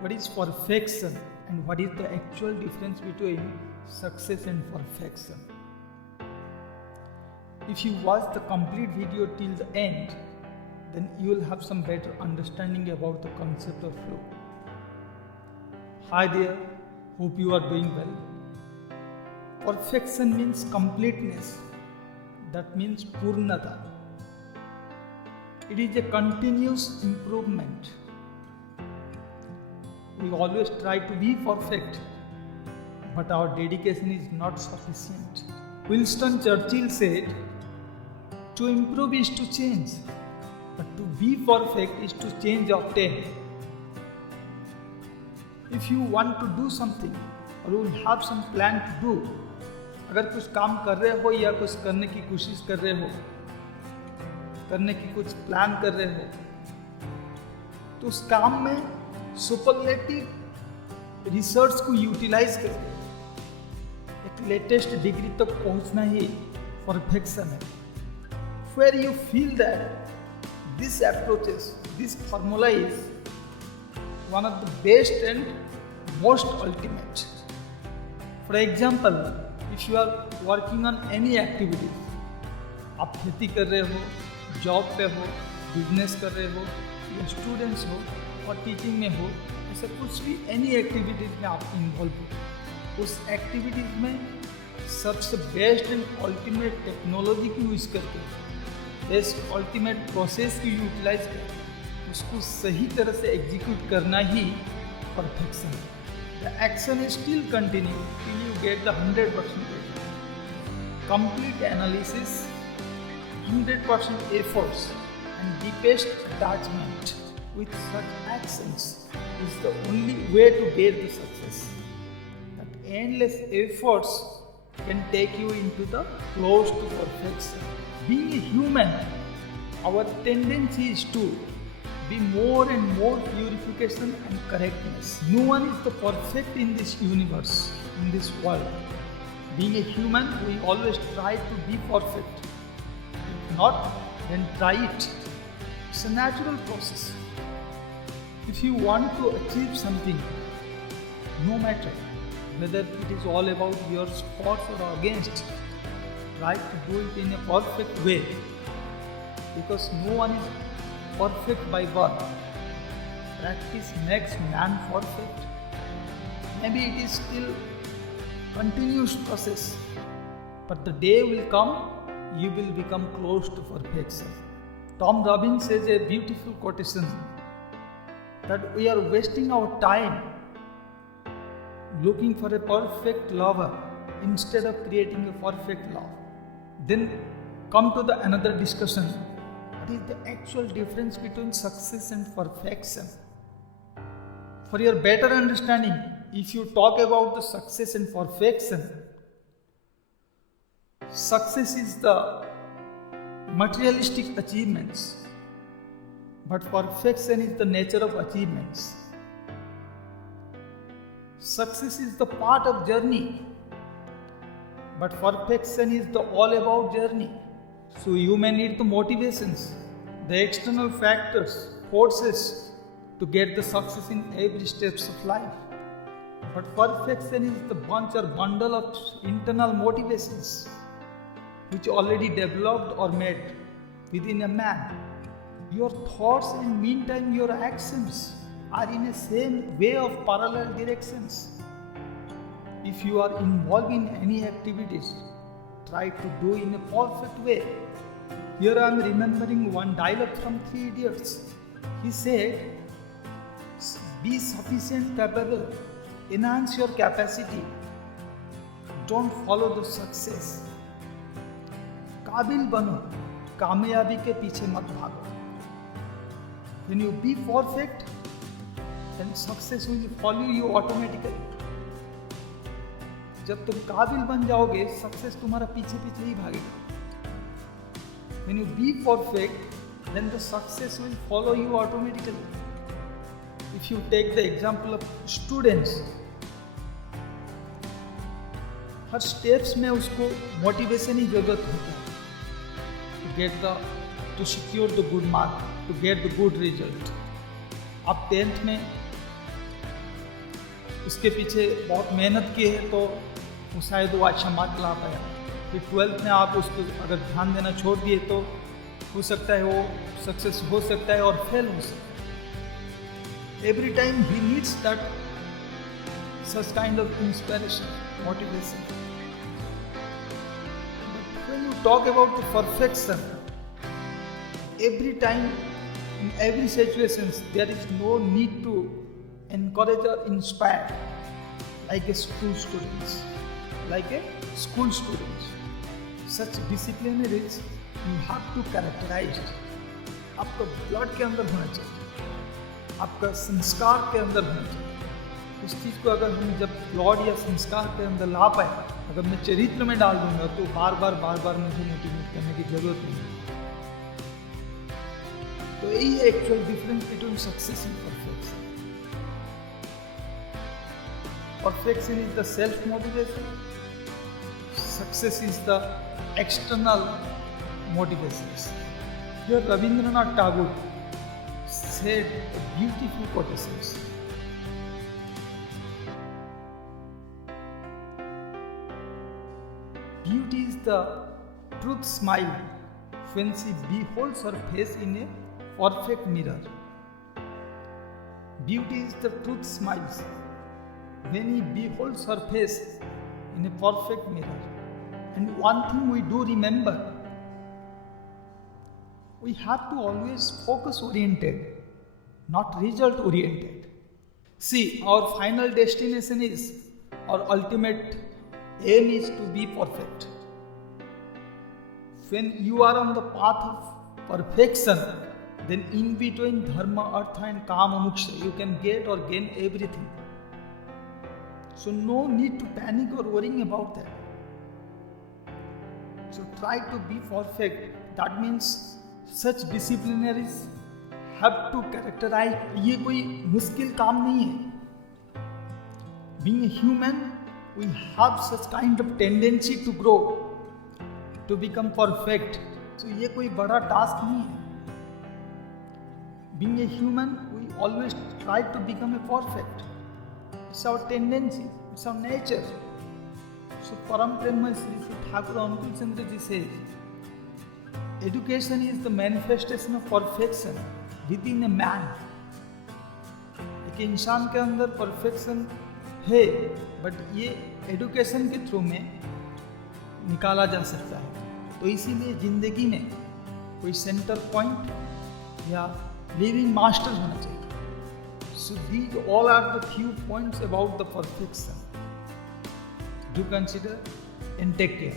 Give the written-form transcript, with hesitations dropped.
what is perfection and what is the actual difference between success and perfection. If you watch the complete video till the end, then you will have some better understanding about the concept of flow. Hi there, hope you are doing well. Perfection means completeness, that means Purnata. It is a continuous improvement. We always try to be perfect, but our dedication is not sufficient. Winston Churchill said, to improve is to change, but to be perfect is to change often. If you want to do something or you will have some plan to do, अगर कुछ काम कर रहे हो या कुछ करने की कोशिश कर रहे हो, करने की कुछ प्लान कर रहे हो, तो उस काम में सुपरलेटिव रिसर्च को यूटिलाइज करके एक लेटेस्ट डिग्री तक पहुंचना ही परफेक्शन है. Where you feel that this approaches, this formula is one of the best and most ultimate. For example, if you are working on any activity, आप खेती कर रहे हो, जॉब पे हो, बिजनेस कर रहे हो, या स्टूडेंट्स हो और टीचिंग में हो, ऐसे कुछ भी एनी एक्टिविटीज में आप इन्वॉल्व हो, उस एक्टिविटीज में सबसे बेस्ट एंड अल्टीमेट टेक्नोलॉजी की यूज़ करके, बेस्ट अल्टीमेट प्रोसेस की यूटिलाइज करके उसको सही तरह से एग्जीक्यूट करना ही परफेक्शन है. The action is still continue till you get the 100% complete analysis, 100% efforts and deepest attachment with such actions is the only way to get the success. That endless efforts can take you into the close to perfection. Being a human, our tendency is to be more and more purification and correctness. No one is the perfect in this universe, in this world. Being a human, we always try to be perfect. If not, then try it. It's a natural process. If you want to achieve something, no matter whether it is all about your sports or against, try to do it in a perfect way, because no one is perfect by birth. Practice makes man perfect. Maybe it is still continuous process, but the day will come you will become close to perfection. Tom Robbins says a beautiful quotation that we are wasting our time looking for a perfect lover instead of creating a perfect love. Then come to the another discussion. What is the actual difference between success and perfection? For your better understanding, if you talk about the success and perfection, success is the materialistic achievements, but perfection is the nature of achievements. Success is the part of journey, but perfection is the all about journey. So you may need the motivations, the external factors, forces to get the success in every steps of life. But perfection is the bunch or bundle of internal motivations which already developed or made within a man. Your thoughts and meantime your actions are in a same way of parallel directions. If you are involved in any activities, try to do in a perfect way. Here I am remembering one dialogue from Three Idiots. He said, be sufficient capable, enhance your capacity, don't follow the success. काबिल बनो, कामयाबी के पीछे मत भागो. When you be perfect, then success will follow you automatically. जब तुम काबिल बन जाओगे, सक्सेस तुम्हारा पीछे पीछे ही भागेगा. When you be perfect, then the success will follow you automatically. If you take the example of students, her steps में उसको मोटिवेशन ही जरूरत होता है to secure the good mark, to get the good result. आप 10th में उसके पीछे बहुत मेहनत की है तो वो शायद वो अच्छा मार्क ला पाया। फिर 12th में आप उसको अगर ध्यान देना छोड़ दिए तो हो सकता है वो सक्सेस हो सकता है और फेल हो सकता है। Every time he needs that such kind of inspiration, motivation. But when you talk about the perfection, every time, in every situation, there is no need to encourage or inspire like a school students. Such disciplinaries you have to characterize. आपका blood के अंदर होना चाहिए, आपका संस्कार के अंदर होना चाहिए। उस चीज़ को अगर हम जब ब्लड या संस्कार के अंदर ला पाए, अगर मैं चरित्र में डाल दूंगा तो बार बार मुझे मोटिवेट करने की जरूरत नहीं। तो यही है actual difference between success and perfection. Perfection is the self motivation, success is the external motivation. Here Rabindranath Tagore said a beautiful quotations. Beauty is the truth smile when she beholds her face in a perfect mirror. Beauty is the truth smiles when he beholds her face in a perfect mirror. And one thing we do remember, we have to always focus oriented, not result oriented. See, our final destination is, our ultimate aim is to be perfect. When you are on the path of perfection, then in between dharma, artha and kama, moksha, you can get or gain everything. So no need to panic or worrying about that. So try to be perfect. That means such disciplinaries have to characterize. ये कोई मुश्किल काम नहीं है. Being a human, we have such kind of tendency to grow, to become perfect. So ये कोई बड़ा task नहीं है. Being a human, we always try to become a perfect. It's our tendency, it's our nature. So Param Prema Sri Thakur Anukul Chandra ji says, education is the manifestation of perfection within a man. एक इंसान के अंदर perfection है, but ये education के through में निकाला जा सकता है। तो इसीलिए जिंदगी में कोई सेंटर पॉइंट या लिविंग मास्टर होना चाहिए। So these all are the few points about the perfection. Do consider and take care.